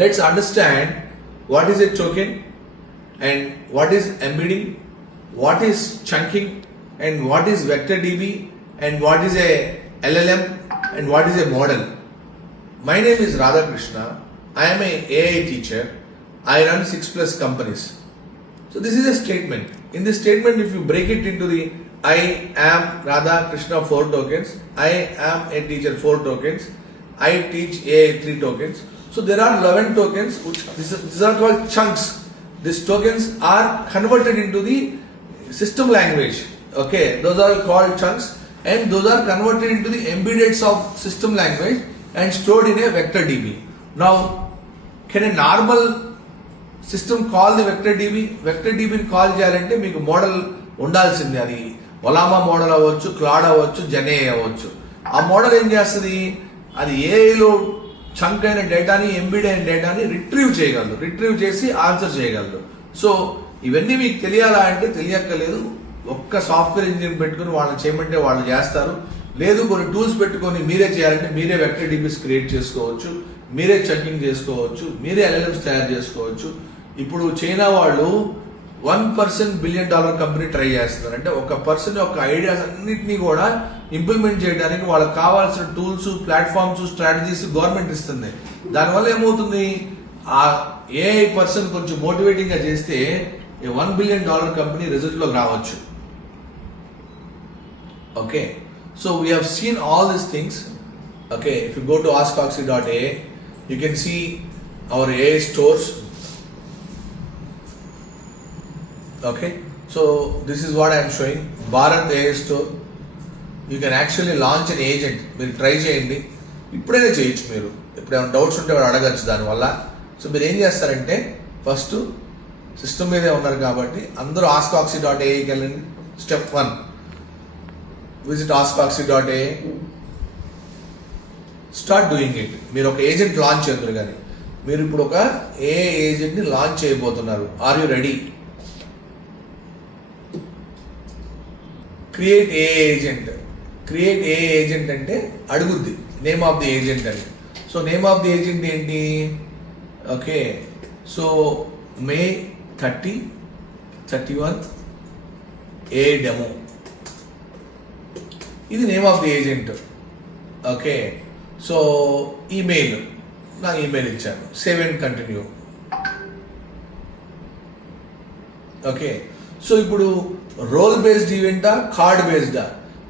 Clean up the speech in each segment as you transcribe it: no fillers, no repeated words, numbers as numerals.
let's understand what is a token and what is embedding, what is chunking, and what is vector DB, and what is a LLM, and what is a model. My name is Radhakrishna. I am an AI teacher. I run 6+ companies. So this is a statement. In this statement, if you break it into the I am Radhakrishna 4 tokens, I am a teacher 4 tokens, I teach AI 3 tokens. So there are 11 tokens which these are called chunks. These tokens are converted into the system language. Okay, those are called chunks and those are converted into the embeddeds of system language and stored in a vector DB. Now, can a normal system call the vector DB? Vector DB ని కాల్ చేయాలంటే మీకు మోడల్ ఉండాల్సిందే. అది ఒలామా మోడల్ అవ్వచ్చు, క్లాడ్ అవ్వచ్చు, జెనే అవ్వచ్చు. ఆ మోడల్ ఏం చేస్తుంది? అది ఏఐలో చంక్ అయిన డేటాని, ఎంబీడ్ అయిన డేటాని రిట్రీవ్ చేయగలదు, రిట్రీవ్ చేసి ఆన్సర్ చేయగలదు. సో ఇవన్నీ మీకు తెలియాలా అంటే తెలియక్కర్లేదు. ఒక్క సాఫ్ట్వేర్ ఇంజనీర్ పెట్టుకుని వాళ్ళని చేయమంటే వాళ్ళు చేస్తారు. లేదు కొన్ని టూల్స్ పెట్టుకొని మీరే చేయాలంటే మీరే వెక్టర్ డిబిస్ క్రియేట్ చేసుకోవచ్చు, మీరే చంకింగ్ చేసుకోవచ్చు, మీరే ఎల్ఎల్ఎంస్ తయారు చేసుకోవచ్చు. ఇప్పుడు చైనా వాళ్ళు 1% $1 బిలియన్ కంపెనీ ట్రై చేస్తున్నారు. అంటే ఒక పర్సన్ యొక్క ఐడియాస్ అన్నింటినీ కూడా ఇంప్లిమెంట్ చేయడానికి వాళ్ళకి కావాల్సిన టూల్స్, ప్లాట్ఫామ్స్, స్ట్రాటజీస్ గవర్నమెంట్ ఇస్తుంది. దానివల్ల ఏమవుతుంది? ఆ ఏఐ పర్సన్ కొంచెం మోటివేటింగ్ గా చేస్తే $1 బిలియన్ కంపెనీ రిజల్ట్ లోకి రావచ్చు. Okay, so we have seen all these things. Okay, if you go to askoxy.ai, you can see our AI stores. Okay, so this is what I am showing. Bharat AI store. You can actually launch an agent. మీరు ట్రై చేయండి, ఇప్పుడైనా చేయొచ్చు. మీరు ఎప్పుడైనా డౌట్స్ ఉంటే వాడు అడగచ్చు దానివల్ల. సో మీరు ఏం చేస్తారంటే ఫస్ట్ సిస్టమ్ మీదే ఉన్నారు కాబట్టి అందరూ askoxy.ai కి వెళ్ళండి. Step 1, visit askoxy.ai, start doing it. మీరు ఒక ఏజెంట్ లాంచ్ చేద్దరు కానీ మీరు ఇప్పుడు ఒక ఏఐ ఏజెంట్ని లాంచ్ చేయబోతున్నారు. Are you ready? Create AI agent. Create AI agent అంటే అడుగుద్ది నేమ్ ఆఫ్ ది ఏజెంట్ అని. So name of the agent ఏంటి? Okay, so May 30, 31 AI demo, ఇది name of the agent. Okay, so email, నా email ఇచ్చాను, save and continue. Okay, so ఇప్పుడు role based ఈవెంటా, card బేస్డా?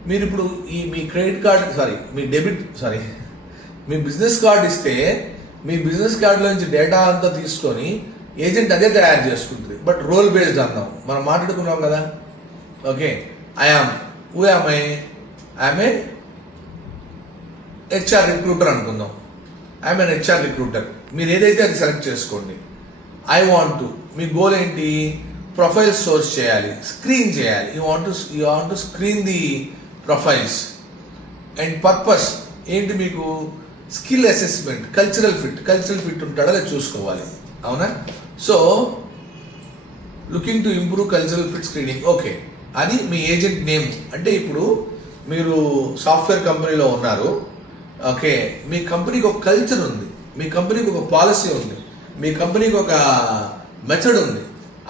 మీరు ఇప్పుడు మీ క్రెడిట్ కార్డ్ మీ బిజినెస్ కార్డ్ ఇస్తే మీ బిజినెస్ కార్డులో నుంచి డేటా అంతా తీసుకొని ఏజెంట్ అదే తయారు చేసుకుంటుంది. బట్ రోల్ బేస్డ్ అన్నాం, మనం మాట్లాడుకున్నాం కదా. Okay, who am I a HR recruiter అనుకుందాం. I'm an HR recruiter. మీరు ఏదైతే అది సెలెక్ట్ చేసుకోండి. ఐ వాంట్ టు, మీ గోల్ ఏంటి? ప్రొఫైల్ సోర్స్ చేయాలి, స్క్రీన్ చేయాలి. You want to screen the profiles. And purpose ఏంటి? మీకు స్కిల్ అసెస్మెంట్, కల్చరల్ ఫిట్ ఉంటాడో లేదా చూసుకోవాలి. అవునా? So looking to improve cultural fit screening. Okay, అది మీ ఏజెంట్ నేమ్. అంటే ఇప్పుడు మీరు సాఫ్ట్వేర్ కంపెనీలో ఉన్నారు. ఓకే, మీ కంపెనీకి ఒక కల్చర్ ఉంది, మీ కంపెనీకి ఒక పాలసీ ఉంది, మీ కంపెనీకి ఒక మెథడ్ ఉంది.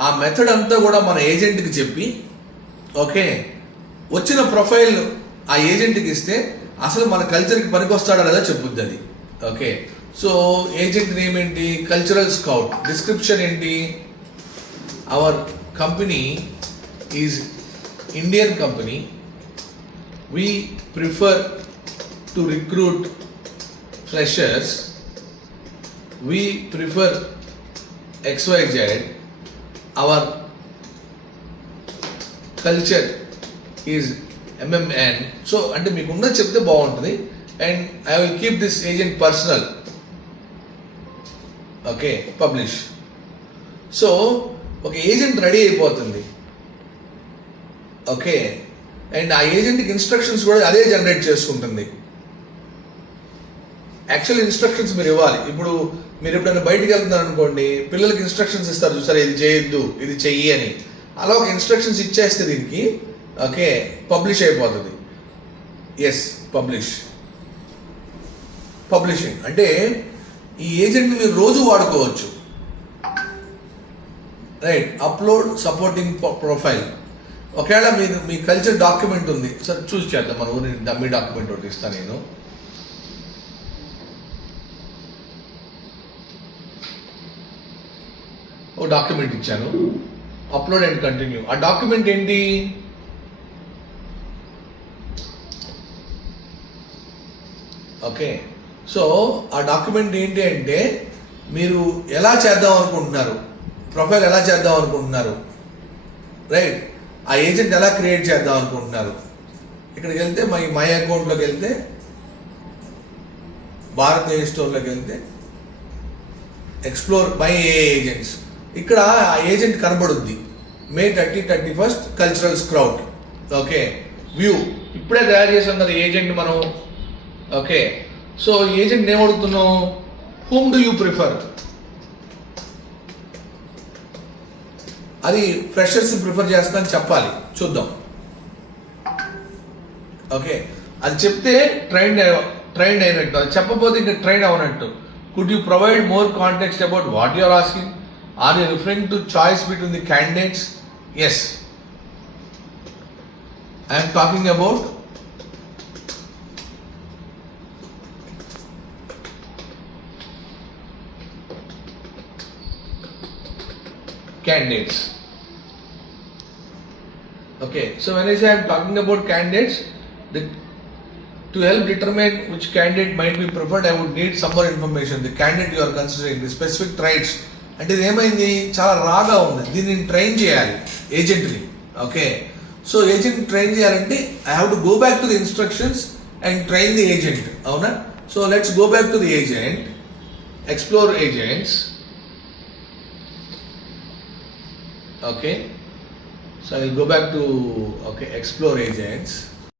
ఆ మెథడ్ అంతా కూడా మన ఏజెంట్కి చెప్పి, ఓకే, వచ్చిన ప్రొఫైల్ ఆ ఏజెంట్కి ఇస్తే అసలు మన కల్చర్కి పనికొస్తాడా లేదా చెప్పుద్ది అది. ఓకే, సో ఏజెంట్ నేమ్ ఏంటి? Cultural scout. డిస్క్రిప్షన్ ఏంటి? Our company is Indian company. We prefer to recruit freshers. We prefer XYZ. Our culture is MMN. So, అంటే మీకు ఉన్నది చెప్తే బాగుంటుంది. And I will keep this agent personal. Okay, publish. So ఒక agent ready అయిపోతుంది. Okay, and ఆ ఏజెంట్కి ఇన్స్ట్రక్షన్స్ కూడా అదే జనరేట్ చేసుకుంటుంది. యాక్చువల్ ఇన్స్ట్రక్షన్స్ మీరు ఇవ్వాలి. ఇప్పుడు మీరు ఎప్పుడైనా బయటికి వెళ్తున్నారు అనుకోండి, పిల్లలకి ఇన్స్ట్రక్షన్స్ ఇస్తారు చూసారు, ఇది చేయొద్దు, ఇది చెయ్యి అని. అలా ఒక ఇన్స్ట్రక్షన్స్ ఇచ్చేస్తే దీనికి ఓకే పబ్లిష్ అయిపోతుంది. ఎస్, పబ్లిషింగ్ అంటే ఈ ఏజెంట్ని మీరు రోజు వాడుకోవచ్చు. Right, upload supporting profile. ఒకవేళ మీరు మీ కల్చర్ డాక్యుమెంట్ ఉంది, సరే చూసి చేద్దాం. మన ఊరి డమ్మీ డాక్యుమెంట్ ఒకటి ఇస్తాను నేను. ఓ డాక్యుమెంట్ ఇచ్చాను, అప్లోడ్ అండ్ కంటిన్యూ. ఆ డాక్యుమెంట్ ఏంటి? ఓకే, సో ఆ డాక్యుమెంట్ ఏంటి అంటే మీరు ఎలా చేద్దాం అనుకుంటున్నారు, ప్రొఫైల్ ఎలా చేద్దాం అనుకుంటున్నారు, రైట్, ఆ ఏజెంట్ ఎలా క్రియేట్ చేద్దాం అనుకుంటున్నారు. ఇక్కడికి వెళ్తే మై అకౌంట్లోకి వెళ్తే, భారత్ ఏ స్టోర్లోకి వెళ్తే ఎక్స్ప్లోర్ మై ఏజెంట్స్, ఇక్కడ ఆ ఏజెంట్ కనబడుద్ది. మే 31 కల్చరల్ స్క్రౌట్. ఓకే, వ్యూ ఇప్పుడే తయారు చేసాం కదా ఏజెంట్ మనం. ఓకే, సో ఏజెంట్ ఏం అడుగుతున్నాం? Whom do you prefer? అది ఫ్రెషర్స్ ప్రిఫర్ చేస్తానని చెప్పాలి, చూద్దాం. ఓకే, అది చెప్తే ట్రైండ్ అయినట్టు, అది చెప్పకపోతే ఇంకా ట్రైండ్ అవనట్టు. Could you provide more context about what you are asking? Are you referring to choice between the candidates? Yes, I'm talking about candidates. Okay, so when I say I am talking about candidates, to help determine which candidate might be preferred, I would need some more information. The candidate you are considering, the specific traits. అంటే ఇది ఏమైంది, చాలా రాగా ఉంది, దీన్ని train చేయాలి ఏజెంట్ని. Okay, so agent train చేయాలంటే I have to go back to the instructions and train the agent. అవునా? So let's go back to the agent, explore agents. Okay, so I will go back to explore agents.